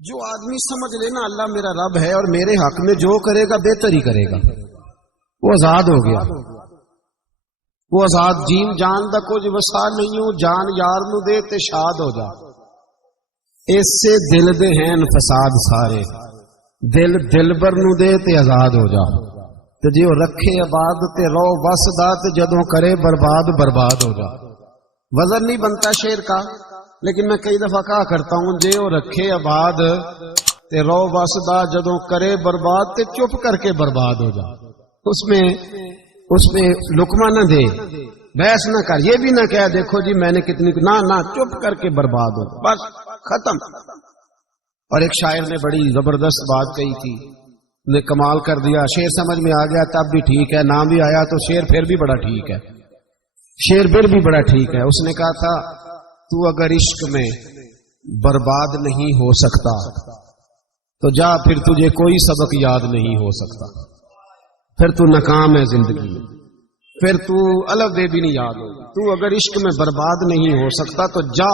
جو آدمی سمجھ لینا اللہ میرا رب ہے اور میرے حق میں جو کرے گا بہتر ہی کرے گا، وہ آزاد ہو گیا. وہ آزاد جین جان دا کچھ وسال نہیں ہوں، جان یار نو دے تے شاد ہو جا. اس سے دل دے ہیں فساد سارے، دل دلبر نو دے تے آزاد ہو جا. تے جے او رکھے آباد تے رو وسدا تے جدوں کرے برباد برباد ہو جا. وزن نہیں بنتا شعر کا، لیکن میں کئی دفعہ کہا کرتا ہوں جے او رکھے آباد تے رو وسدا جدوں کرے برباد تے چپ کر کے برباد ہو جا. اس میں لقمہ نہ دے، بحث نہ کر، یہ بھی نہ کہہ دیکھو جی میں نے کتنی، نہ چپ کر کے برباد ہو جا، بس ختم. اور ایک شاعر نے بڑی زبردست بات کہی تھی، نے کمال کر دیا. شعر سمجھ میں آ گیا تب بھی ٹھیک ہے، نام بھی آیا تو شعر پھر بھی بڑا ٹھیک ہے، شعر پھر بھی بڑا ٹھیک ہے. اس نے کہا تھا تو اگر عشق میں برباد نہیں ہو سکتا تو جا پھر تجھے کوئی سبق یاد نہیں ہو سکتا، پھر تو ناکام ہے زندگی میں، پھر تو الف بے بھی نہیں یاد ہوگا. تو اگر عشق میں برباد نہیں ہو سکتا تو جا،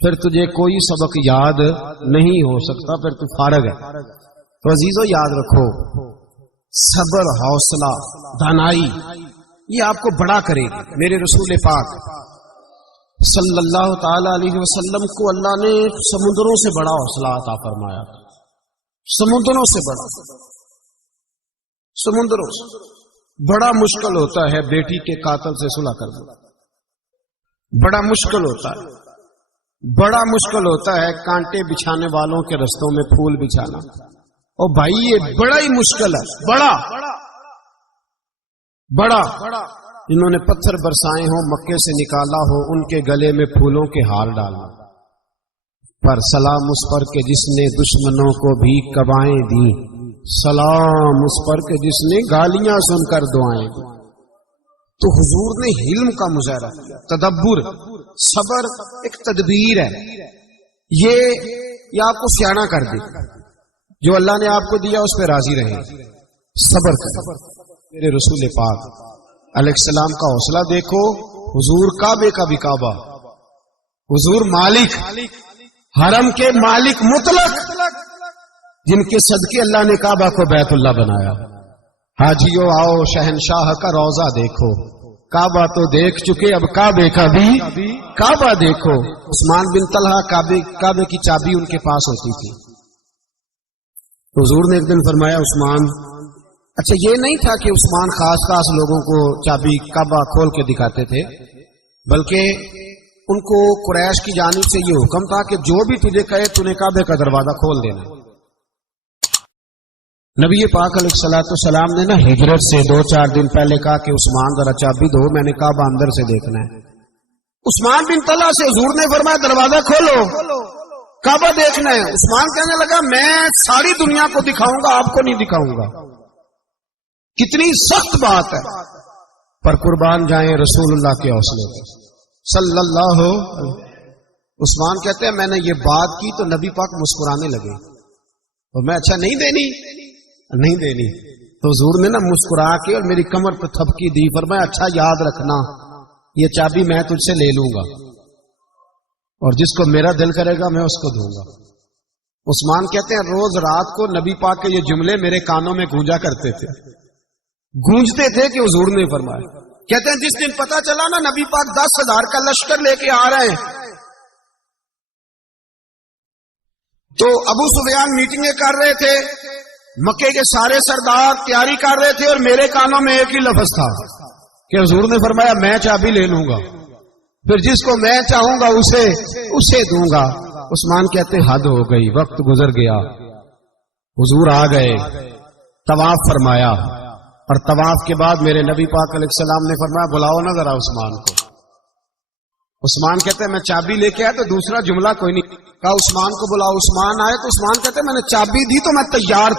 پھر تجھے کوئی سبق یاد نہیں ہو سکتا، پھر تو فارغ ہے. تو عزیزو یاد رکھو، صبر، حوصلہ، دانائی یہ آپ کو بڑا کرے گی. میرے رسول پاک صلی اللہ تعالی علیہ وسلم کو اللہ نے سمندروں سے بڑا حوصلہ عطا فرمایا، سمندروں سے بڑا. سمندروں سے بڑا مشکل ہوتا ہے بیٹی کے قاتل سے صلح کرنا، بڑا مشکل ہوتا ہے، بڑا مشکل ہوتا ہے کانٹے بچھانے والوں کے رستوں میں پھول بچھانا. اور بھائی یہ بڑا ہی مشکل ہے، بڑا بڑا. جنہوں نے پتھر برسائے ہوں، مکے سے نکالا ہو، ان کے گلے میں پھولوں کے ہار ڈالنا. پر سلام اس پر کہ جس نے دشمنوں کو بھی قبائیں دی، سلام اس پر کہ جس نے گالیاں سن کر دعائیں دی. تو حضور نے حلم کا مظاہرہ کیا، تدبر، صبر ایک تدبیر ہے. یہ آپ کو سیانا کر دے. جو اللہ نے آپ کو دیا اس پہ راضی رہے، صبر کریں. میرے رسول پاک علیہ السلام کا حوصلہ دیکھو. حضور کعبے کا بھی کعبہ، حضور مالک، حرم کے مالک مطلق، جن کے صدقے اللہ نے کعبہ کو بیت اللہ بنایا. حاجیو آؤ شہنشاہ کا روضہ دیکھو. کعبہ تو دیکھ چکے، اب کعبے کا بھی کعبہ دیکھو. عثمان بن طلحہ کعبے کی چابی ان کے پاس ہوتی تھی. حضور نے ایک دن فرمایا عثمان، اچھا یہ نہیں تھا کہ عثمان خاص خاص لوگوں کو چابی کعبہ کھول کے دکھاتے تھے، بلکہ ان کو قریش کی جانب سے یہ حکم تھا کہ جو بھی تجھے کہے تو نے کعبے کا دروازہ کھول دینا. نبی پاک علیہ السلام نے نا ہجرت سے 2-4 دن پہلے کہا کہ عثمان ذرا چابی دو، میں نے کعبہ اندر سے دیکھنا ہے. عثمان بن طلحہ سے حضور نے فرمایا دروازہ کھولو، کعبہ دیکھنا ہے. عثمان کہنے لگا میں ساری دنیا کو دکھاؤں گا، آپ کو نہیں دکھاؤں گا. کتنی سخت بات ہے، پر قربان جائیں رسول اللہ کے حوصلے صلی اللہ. عثمان کہتے ہیں میں نے یہ بات کی تو نبی پاک مسکرانے لگے، اور میں اچھا نہیں دینی. تو حضور نے نا مسکرا کے اور میری کمر پہ تھپکی دی، فرمایا اچھا یاد رکھنا یہ چابی میں تجھ سے لے لوں گا، اور جس کو میرا دل کرے گا میں اس کو دوں گا. عثمان کہتے ہیں روز رات کو نبی پاک کے یہ جملے میرے کانوں میں گونجا کرتے تھے، گونجتے تھے کہ حضور نے فرمایا. کہتے ہیں جس دن پتا چلا نا نبی پاک 10,000 کا لشکر لے کے آ رہے ہیں، تو ابو سفیان میٹنگیں کر رہے تھے، مکے کے سارے سردار تیاری کر رہے تھے، اور میرے کانوں میں ایک ہی لفظ تھا کہ حضور نے فرمایا میں چابی لے لوں گا، پھر جس کو میں چاہوں گا اسے دوں گا. عثمان کہتے حد ہو گئی، وقت گزر گیا. حضور آ گئے، طواف فرمایا، اور طواف کے بعد میرے نبی پاک علیہ السلام نے فرمایا بلاؤ نا ذرا عثمان کو. عثمان کہتے ہیں میں چابی لے کے آیا تو دوسرا جملہ کوئی نہیں کہا، عثمان کو بلاؤ. عثمان آئے تو عثمان کہتے ہیں میں نے چابی دی تو میں تیار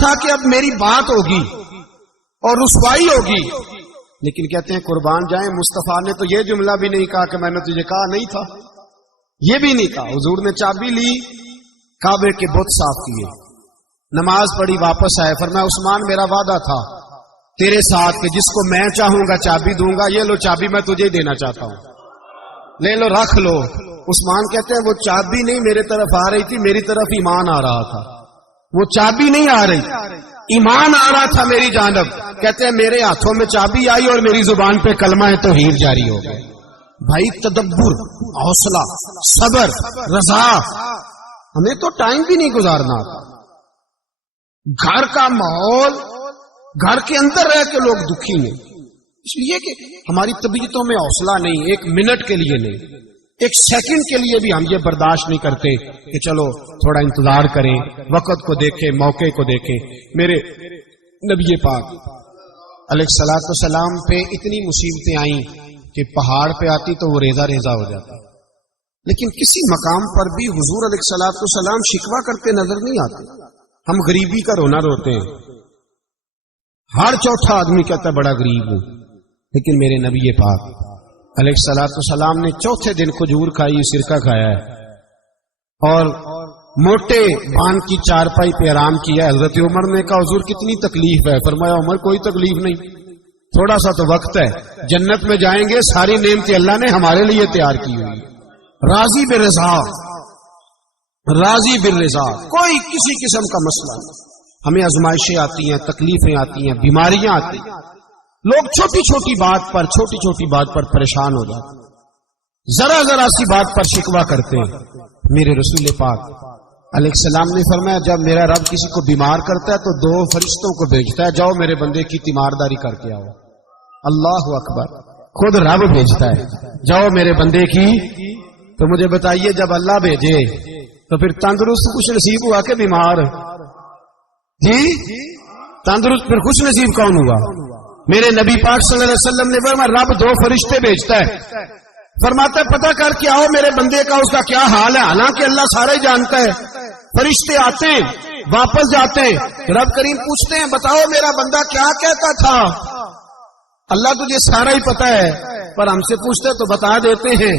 تھا کہ اب میری بات ہوگی اور رسوائی ہوگی. لیکن کہتے ہیں قربان جائیں مصطفیٰ نے تو یہ جملہ بھی نہیں کہا کہ میں نے تجھے کہا نہیں تھا، یہ بھی نہیں کہا. حضور نے چابی لی، کعبے کے بت صاف کیے، نماز پڑھی، واپس آئے. فرمایا عثمان میرا وعدہ تھا تیرے ساتھ کہ جس کو میں چاہوں گا چابی دوں گا، یہ لو چابی میں تجھے دینا چاہتا ہوں، لے لو رکھ لو. عثمان کہتے ہیں وہ چابی نہیں میرے طرف آ رہی تھی، میری طرف ایمان آ رہا تھا. وہ چابی نہیں آ رہی، ایمان آ رہا تھا میری جانب. کہتے ہیں میرے ہاتھوں میں چابی آئی اور میری زبان پہ کلمہ توحید جاری ہو گیا. بھائی تدبر، حوصلہ، صبر، رضا. ہمیں تو ٹائم بھی نہیں گزارنا آتا. گھر کا ماحول، گھر کے اندر رہ کے لوگ دکھی ہیں، اس لیے کہ ہماری طبیعتوں میں حوصلہ نہیں. ایک منٹ کے لیے نہیں، ایک سیکنڈ کے لیے بھی ہم یہ برداشت نہیں کرتے کہ چلو تھوڑا انتظار کریں، وقت کو دیکھیں، موقع کو دیکھیں. میرے نبی پاک علیہ الصلوۃ والسلام پہ اتنی مصیبتیں آئیں کہ پہاڑ پہ آتی تو وہ ریزہ ریزہ ہو جاتا، لیکن کسی مقام پر بھی حضور علیہ الصلوۃ والسلام شکوہ کرتے نظر نہیں آتے. ہم غریبی کا رونا روتے ہیں، ہر چوتھا آدمی کہتا ہے بڑا غریب ہوں، لیکن میرے نبی پاک علیہ الصلوۃ والسلام نے چوتھے دن کھجور کھائی، سرکہ کھایا ہے اور موٹے بان کی چارپائی پہ آرام کیا. حضرت عمر نے کہا حضور کتنی تکلیف ہے؟ فرمایا عمر کوئی تکلیف نہیں، تھوڑا سا تو وقت ہے، جنت میں جائیں گے، ساری نعمتیں اللہ نے ہمارے لیے تیار کی ہوئی. راضی بالرضا، راضی بالرضا، کوئی کسی قسم کا مسئلہ نہیں. ہمیں آزمائشیں آتی ہیں، تکلیفیں آتی ہیں، بیماریاں آتی ہیں، لوگ چھوٹی چھوٹی بات پر پریشان ہو جاتے ہیں، ذرا ذرا سی بات پر شکوہ کرتے ہیں. میرے رسول پاک علیہ السلام نے فرمایا جب میرا رب کسی کو بیمار کرتا ہے تو 2 فرشتوں کو بھیجتا ہے، جاؤ میرے بندے کی تیمارداری کر کے آؤ. اللہ اکبر، خود رب بھیجتا ہے، جاؤ میرے بندے کی. تو مجھے بتائیے جب اللہ بھیجے تو پھر تندرست خوش نصیب ہوا کہ بیمار؟ جی تندرست پھر خوش نصیب کون ہوا؟ میرے نبی پاک صلی اللہ علیہ وسلم نے فرمایا رب 2 فرشتے بھیجتا ہے، فرماتا ہے پتہ کر کے آؤ میرے بندے کا اس کا کیا حال ہے. حالانکہ اللہ سارا ہی جانتا ہے. فرشتے آتے ہیں، واپس جاتے ہیں، رب کریم پوچھتے ہیں بتاؤ میرا بندہ کیا کہتا تھا؟ اللہ تجھے سارا ہی پتا ہے، پر ہم سے پوچھتے تو بتا دیتے ہیں.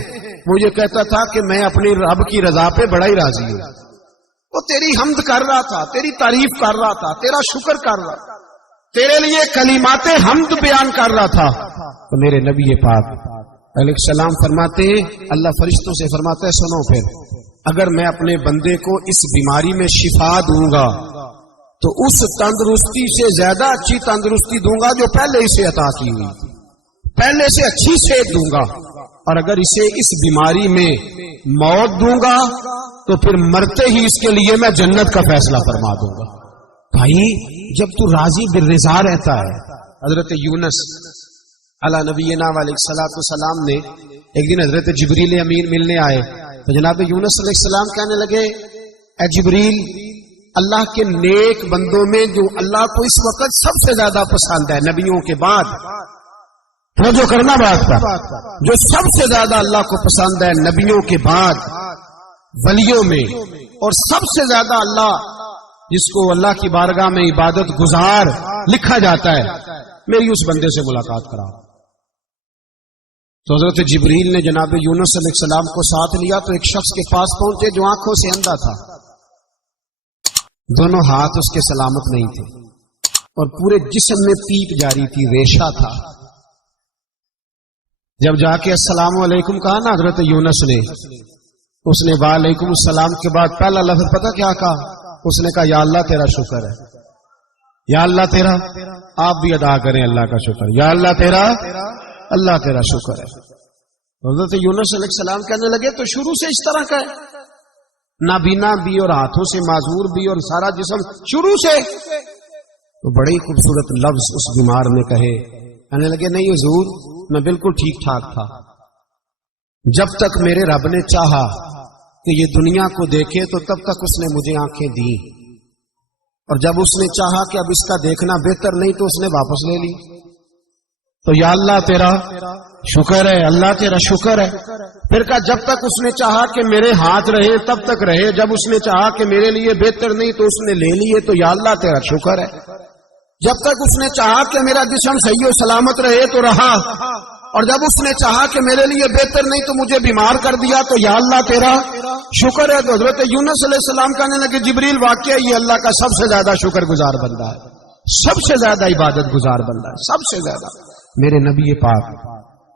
وہ یہ کہتا تھا کہ میں اپنی رب کی رضا پہ بڑا ہی راضی ہوں. وہ تیری حمد کر رہا تھا، تیری تعریف کر رہا تھا، تیرا شکر کر رہا تھا، تیرے لیے کلمات حمد بیان کر رہا تھا. تو میرے نبی پاک علیہ السلام فرماتے ہیں، اللہ فرشتوں سے فرماتا ہے سنو پھر اگر میں اپنے بندے کو اس بیماری میں شفا دوں گا تو اس تندرستی سے زیادہ اچھی تندرستی دوں گا جو پہلے اسے عطا کی ہوئی، پہلے سے اچھی صحت دوں گا. اور اگر اسے اس بیماری میں موت دوں گا تو پھر مرتے ہی اس کے لیے میں جنت کا فیصلہ فرما دوں گا. بھائی جب تو راضی بالرضا رہتا ہے. حضرت یونس علی نبینا علیہ الصلوۃ والسلام نے ایک دن حضرت جبریل امین ملنے آئے تو جناب یونس علیہ السلام کہنے لگے اے جبریل، اللہ کے نیک بندوں میں جو اللہ کو اس وقت سب سے زیادہ پسند ہے نبیوں کے بعد، جو کرنا بات کا جو سب سے زیادہ اللہ کو پسند ہے نبیوں کے بعد ولیوں میں، اور سب سے زیادہ اللہ جس کو اللہ کی بارگاہ میں عبادت گزار لکھا جاتا ہے، میری اس بندے سے ملاقات کراؤ. تو حضرت جبریل نے جناب یونس علیہ السلام کو ساتھ لیا تو ایک شخص کے پاس پہنچے جو آنکھوں سے اندھا تھا، دونوں ہاتھ اس کے سلامت نہیں تھے اور پورے جسم میں پیپ جاری تھی، ریشہ تھا. جب جا کے السلام علیکم کہا نا حضرت یونس نے، اس نے وعلیکم السلام کے بعد پہلا لفظ پتہ کیا کہا؟ اس نے کہا یا اللہ تیرا شکر ہے، یا اللہ تیرا، آپ بھی ادا کریں اللہ کا شکر، یا اللہ تیرا، اللہ تیرا شکر ہے. حضرت یونس علیہ السلام کہنے لگے تو شروع سے اس طرح کا ہے، نابینا بھی اور ہاتھوں سے معذور بھی اور سارا جسم شروع سے. تو بڑے ہی خوبصورت لفظ اس بیمار نے کہے، کہنے لگے نہیں حضور میں بالکل ٹھیک ٹھاک تھا، جب تک میرے رب نے چاہا کہ یہ دنیا کو دیکھے تو تب تک اس نے مجھے آنکھیں دی، اور جب اس نے چاہا کہ اب اس کا دیکھنا بہتر نہیں تو اس نے واپس لے لی. تو یا اللہ تیرا شکر ہے، اللہ تیرا شکر ہے. پھر کہا جب تک اس نے چاہا کہ میرے ہاتھ رہے تب تک رہے، جب اس نے چاہا کہ میرے لیے بہتر نہیں تو اس نے لے لیے، تو یا اللہ تیرا شکر ہے. جب تک اس نے چاہا کہ میرا جسم صحیح و سلامت رہے تو رہا، اور جب اس نے چاہا کہ میرے لیے بہتر نہیں تو مجھے بیمار کر دیا، تو یا اللہ تیرا شکر ہے. تو حضرت یونس علیہ السلام کہنے لگے جبریل واقعہ یہ اللہ کا سب سے زیادہ شکر گزار بندہ ہے، سب سے زیادہ عبادت گزار بندہ ہے، سب سے زیادہ. میرے نبی پاک